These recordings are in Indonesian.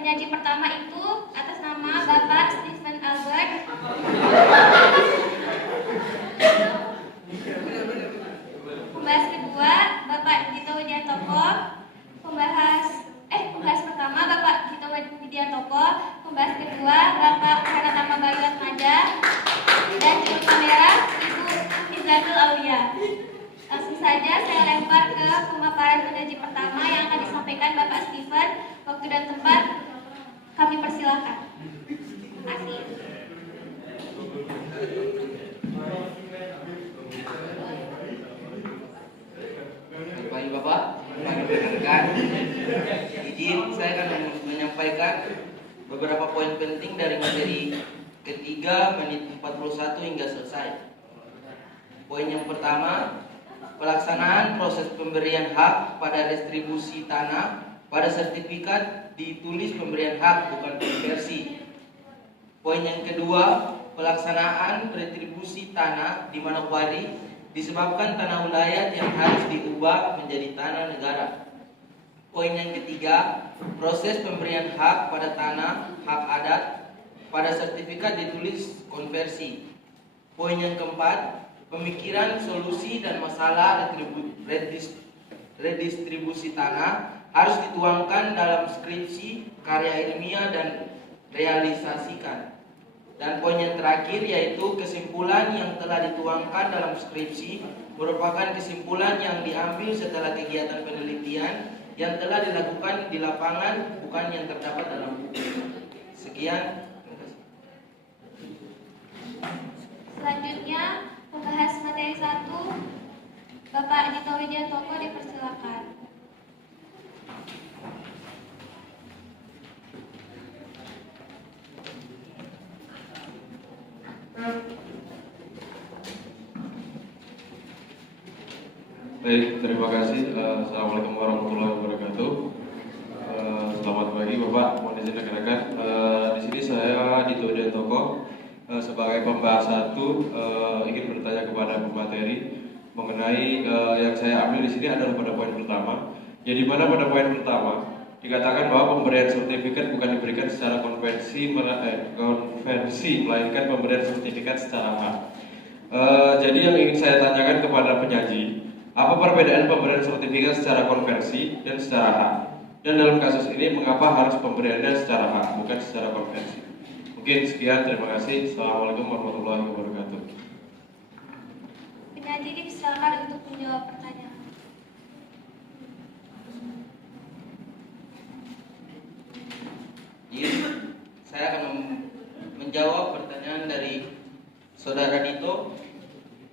Penyaji pertama itu atas nama Bapak Stephen Albert. Pembahas kedua Bapak Dito Widiantoko. Pembahas pertama Bapak Dito Widiantoko. Pembahas kedua Bapak Haratama Bayu Atmaja. Dan juru kamera Ibu Izzatul Aulia. Langsung saja saya lempar ke pemaparan penyaji pertama yang akan disampaikan Bapak Stephen. Waktu dan tempat kami persilakan. Terima kasih. Selamat pagi Bapak, pagi rekan-rekan. Izin saya akan menyampaikan beberapa poin penting dari materi ketiga menit 41 hingga selesai. Poin yang pertama, pelaksanaan proses pemberian hak pada retribusi tanah pada sertifikat ditulis pemberian hak bukan konversi. Poin yang kedua, pelaksanaan retribusi tanah di Manokwari disebabkan tanah wilayah yang harus diubah menjadi tanah negara. Poin yang ketiga, proses pemberian hak pada tanah hak adat pada sertifikat ditulis konversi. Poin yang keempat, pemikiran solusi dan masalah redistribusi tanah harus dituangkan dalam skripsi, karya ilmiah dan realisasikan. Dan poin yang terakhir yaitu kesimpulan yang telah dituangkan dalam skripsi merupakan kesimpulan yang diambil setelah kegiatan penelitian yang telah dilakukan di lapangan, bukan yang terdapat dalam buku. Sekian. Selanjutnya pembahas materi 1 Bapak Dito Widiantoko dipersilakan. Baik, terima kasih. Assalamualaikum warahmatullahi wabarakatuh. Selamat pagi Bapak, mohon izin rekan-rekan. Di sini saya Dito Widiantoko sebagai pembahas 1 ingin bertanya kepada pemateri mengenai yang saya ambil di sini adalah pada poin pertama. Jadi mana pada poin pertama dikatakan bahwa pemberian sertifikat bukan diberikan secara konvensi melainkan pemberian sertifikat secara hak. Jadi yang ingin saya tanyakan kepada penyaji, apa perbedaan pemberian sertifikat secara konversi dan secara hak? Dan dalam kasus ini mengapa harus pemberiannya secara hak bukan secara konversi? Mungkin sekian, terima kasih. Assalamualaikum warahmatullahi wabarakatuh. Penyaji dipersilakan untuk menjawab pertanyaan. Saya akan menjawab pertanyaan dari Saudara Dito.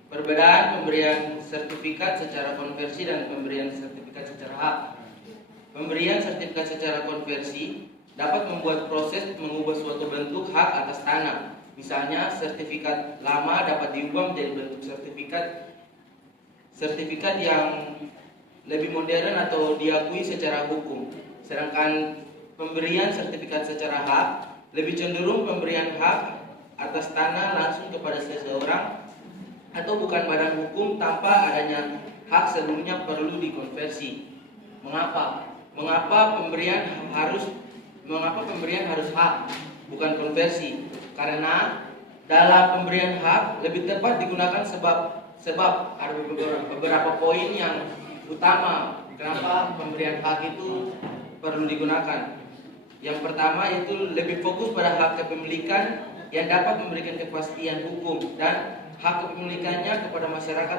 Perbedaan pemberian sertifikat secara konversi dan pemberian sertifikat secara hak. Pemberian sertifikat secara konversi dapat membuat proses mengubah suatu bentuk hak atas tanah. Misalnya, sertifikat lama dapat diubah menjadi bentuk sertifikat yang lebih modern atau diakui secara hukum. Sedangkan pemberian sertifikat secara hak lebih cenderung pemberian hak atas tanah langsung kepada seseorang atau bukan badan hukum tanpa adanya hak sebelumnya perlu dikonversi. Mengapa pemberian harus hak bukan konversi? Karena dalam pemberian hak lebih tepat digunakan sebab ada beberapa poin yang utama kenapa pemberian hak itu perlu digunakan. Yang pertama yaitu lebih fokus pada hak kepemilikan yang dapat memberikan kepastian hukum dan hak kepemilikannya kepada masyarakat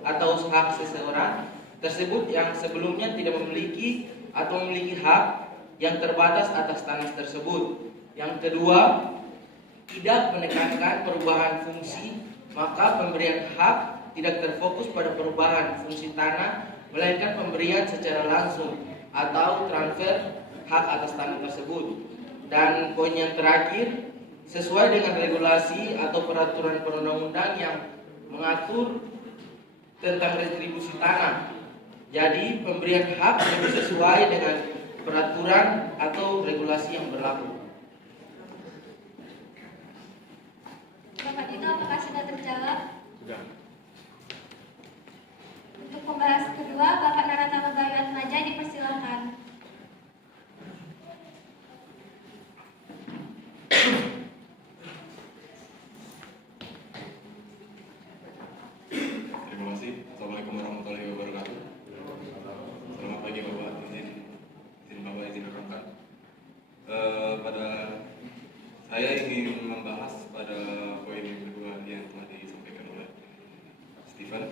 atau hak seseorang tersebut yang sebelumnya tidak memiliki atau memiliki hak yang terbatas atas tanah tersebut. Yang kedua, tidak menekankan perubahan fungsi, maka pemberian hak tidak terfokus pada perubahan fungsi tanah, melainkan pemberian secara langsung atau transfer hak atas tanah tersebut. Dan poin yang terakhir, sesuai dengan regulasi atau peraturan perundang-undang yang mengatur tentang retribusi tanah. Jadi pemberian hak lebih sesuai dengan peraturan atau regulasi yang berlaku. Bapak Dito, apakah sudah terjawab? Sudah. Untuk pembahas kedua, Bapak Naratama Bayu Atmaja dipersilakan. Pada saya ingin membahas pada poin yang kedua yang telah disampaikan oleh Steven.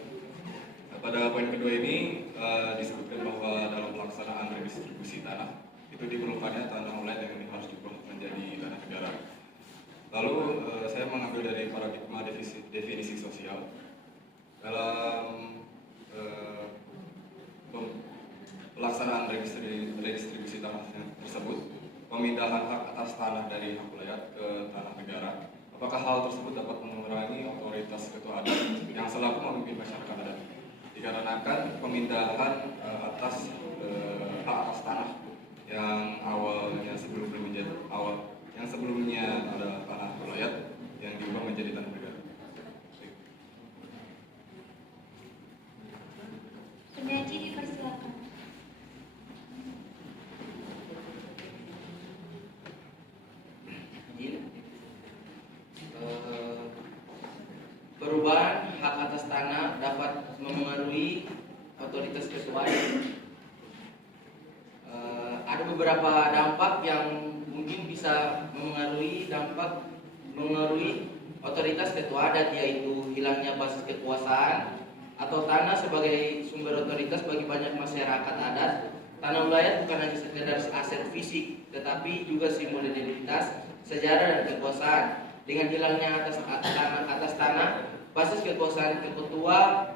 Pada poin kedua ini disebutkan bahwa dalam pelaksanaan redistribusi tanah itu diperlukannya tanah ulayat yang harus diubah menjadi tanah negara. Lalu saya mengambil dari paradigma definisi sosial dalam pelaksanaan redistribusi tanah tersebut, pemindahan hak atas tanah dari hak ulayat ke tanah negara. Apakah hal tersebut dapat mengurangi otoritas ketua adat yang selaku memimpin masyarakat adat? Dikarenakan pemindahan hak atas tanah yang sebelumnya adalah tanah ulayat yang diubah menjadi tanah negara. Penyaji dipersilakan. Perubahan hak atas tanah dapat memengaruhi otoritas ketua. Ada beberapa dampak yang mungkin bisa memengaruhi otoritas ketua adat, yaitu hilangnya basis kekuasaan atau tanah sebagai sumber otoritas bagi banyak masyarakat adat. Tanah ulayat bukan hanya sekedar aset fisik, tetapi juga simbol identitas, sejarah, dan kekuasaan. Dengan hilangnya atas tanah, basis kekuasaan ketua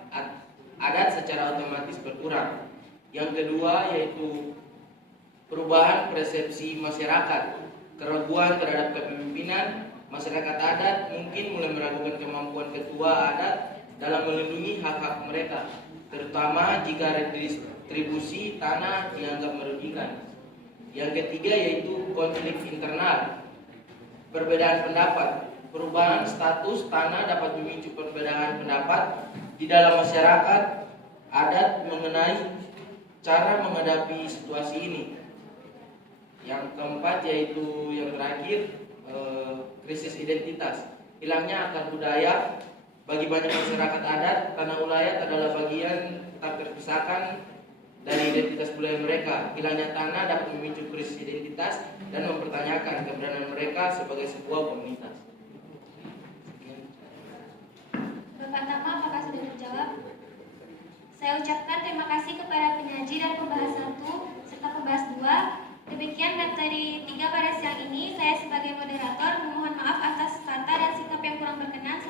adat secara otomatis berkurang. Yang kedua yaitu perubahan persepsi masyarakat. Keraguan terhadap kepemimpinan masyarakat adat mungkin mulai meragukan kemampuan ketua adat dalam melindungi hak-hak mereka, terutama jika redistribusi tanah dianggap merugikan. Yang ketiga yaitu konflik internal. Perbedaan pendapat. Perubahan status tanah dapat memicu perbedaan pendapat di dalam masyarakat adat mengenai cara menghadapi situasi ini. Yang keempat yaitu yang terakhir, krisis identitas. Hilangnya akar budaya. Bagi banyak masyarakat adat, tanah ulayat adalah bagian tak terpisahkan dari identitas budaya mereka. Hilangnya tanah dapat memicu krisis identitas dan mempertanyakan keberadaan mereka sebagai sebuah komunitas. Bapak Tama, apakah sudah terjawab? Saya ucapkan terima kasih kepada penyaji dan pembahas 1 serta pembahas 2. Demikian materi 3 pada siang ini. Saya sebagai moderator memohon maaf atas kata dan sikap yang kurang berkenan.